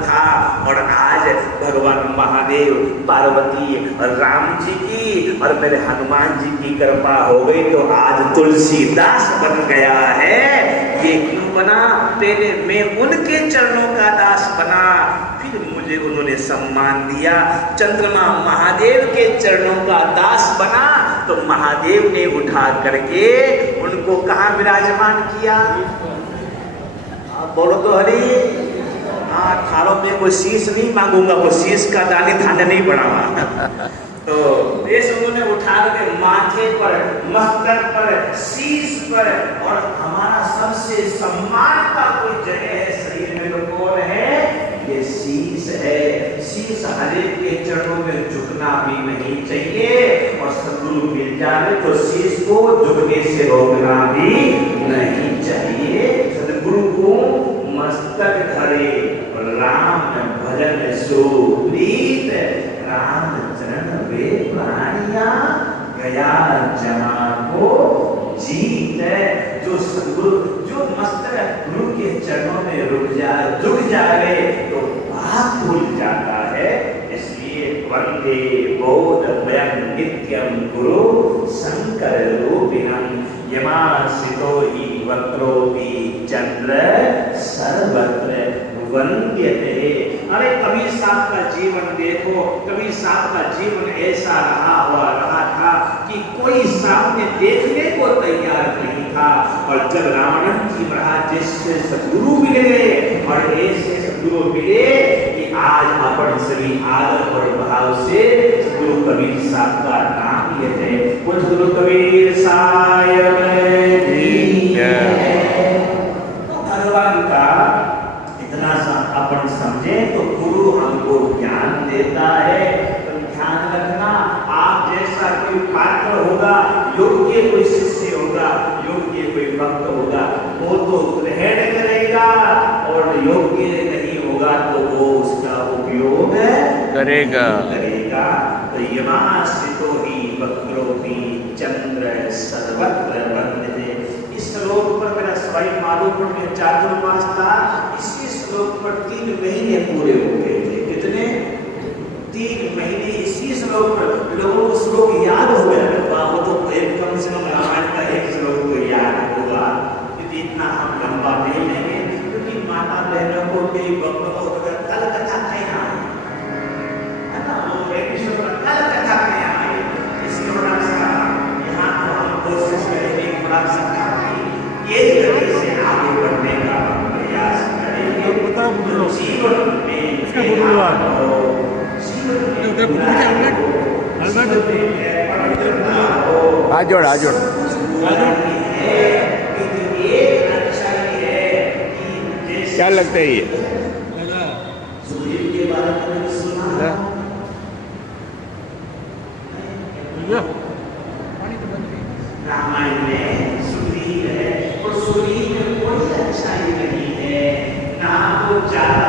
था। और आज भगवान महादेव, पार्वती और राम जी की और मेरे हनुमान जी की कृपा हो गई तो आज तुलसीदास बन गया है। ये क्यों बना? पहले मैं उनके चरणों का दास बना, फिर मुझे उन्होंने सम्मान दिया। चंद्रमा महादेव के चरणों का दास बना तो महादेव ने उठा करके उनको कहाँ विराजमान किया? बोलो तो हरी। हाँ, थारों में कोई शीश नहीं मांगूंगा, वो शीश का दानी धान्य नहीं बढ़ावा। तो इस उन्होंने उठा के माथे पर, मस्तक पर, शीश पर, और हमारा सबसे सम्मान का कोई जगह है शरीर में तो कौन है? ये शीश है। शीश हरेक के चरणों में झुकना भी नहीं चाहिए, और सद्गुरु मिल जाए तो शीश को झुकने से रोकना भी नहीं चाहिए। सद्गुरु को मस्तक धरे राम भजन सो प्रीत, राम चरण वे प्राणिया गया जहाँ को जीत। जो सद्गुरु, जो मस्तक गुरु के चरणों में रुक जाए तो बात भूल जाता है। इसलिए वंदे बोधमयं नित्यं गुरु शंकर रूपिणं, यमाश्रितो हि वक्रोऽपि चंद्र सर्वत्र वंद्यते। अरे कबीर साहब का जीवन देखो, कबीर साहब का जीवन ऐसा रहा था कि कोई सामने देखने को तैयार नहीं था। और जब रामानंद जी महाराज जिससे सद्गुरु मिल गए, और ऐसे सद्गुरु मिले कि आज अपन सभी आदर और भाव से गुरु कबीर साहब का नाम लेते हैं। कुछ गुरु कबीर साहब जी भगवान का इतना सा अपन समझे तो गुरु हमको ज्ञान देता है। तो ध्यान रखना, आप जैसा कोई पात्र होगा, योग्य कोई शिष्य होगा, योग्य कोई भक्त होगा, वो तो ग्रहण करेगा, और योग्य नहीं होगा तो वो उसका उपयोग करेगा। तो यमाश्रितो हि वक्रोऽपि चंद्र सर्वत्र वंद्यते। इस श्लोक पर मेरा सवाई माधोपुर में चातुर्मास था। इसी श्लोक पर 3 महीने पूरे हो गए थे। कितने? 3 महीने इसी श्लोक पर। लोगों को श्लोक याद हो गया, वो तो एक कम से कम रामायण का एक श्लोक को याद होगा, क्योंकि इतना हम लंबा नहीं लेंगे। क्योंकि माता बहनों को, कई भक्तों को कल कथा कहना है ना, वो कल कथा कहना है। इसलिए थोड़ा सा यहाँ तो हम कोशिश करेंगे, थोड़ा सा ये गति से आगे बढ़ने का प्रयास करेंगे। तो जीवन में आजोड़ क्या लगता है ये? सुग्रीव के बारे में सुना? रामायण में सुग्रीव है, और सुग्रीव में कोई अच्छाई नहीं है, ना वो ज्यादा